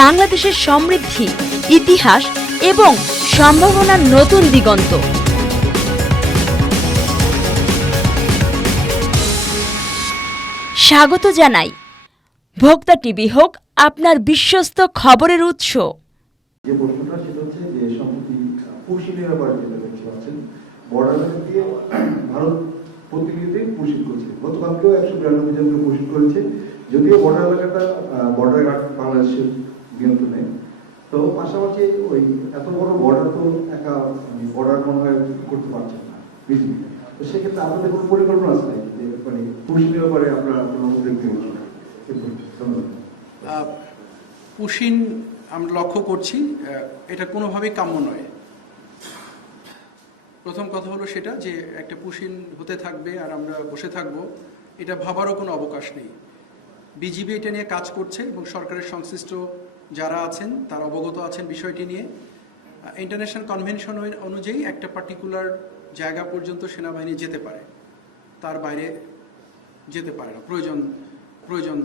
বাংলাদেশের সমৃদ্ধি, ইতিহাস এবং সম্ভাবনার নতুন দিগন্ত। স্বাগত জানাই। ভোক্তা টিভি হোক আপনার বিশ্বস্ত খবরের উৎস। যে প্রশ্নটা সেটা হচ্ছে যে সম্প্রতি পুশিনের ব্যাপারে যেটা দেখতে পাচ্ছেন, বর্ডার দিয়ে ভারত প্রতিনিধি পুশিন করছে। গতকালকেও 192 জনকে পুশিন করেছে, যদিও বর্ডার এলাকাটা বর্ডার বাংলাদেশের নিয়ন্ত্রণে। তো পাশাপাশি ওই এত বড় বর্ডার তো একা বর্ডার মনে হয় করতে পারছেন না বিজেপি। তো সেক্ষেত্রে আপনাদের কোনো পরিকল্পনা আছে নাকি যে মানে পুশিনের ব্যাপারে আপনারা কোনো উদ্যোগ নিয়েছেন? ধন্যবাদ। পুশিন আমরা লক্ষ্য করছি, এটা কোনোভাবেই কাম্য নয়। প্রথম কথা হলো সেটা যে একটা পুশিন হতে থাকবে আর আমরা বসে থাকব, এটা ভাবারও কোনো অবকাশ নেই। বিজিবি এটা নিয়ে কাজ করছে এবং সরকারের সংশ্লিষ্ট যারা আছেন তারা অবগত আছেন বিষয়টি নিয়ে। ইন্টারন্যাশনাল কনভেনশন অনুযায়ী একটা পার্টিকুলার জায়গা পর্যন্ত সেনাবাহিনী যেতে পারে, তার বাইরে যেতে পারে না। প্রয়োজন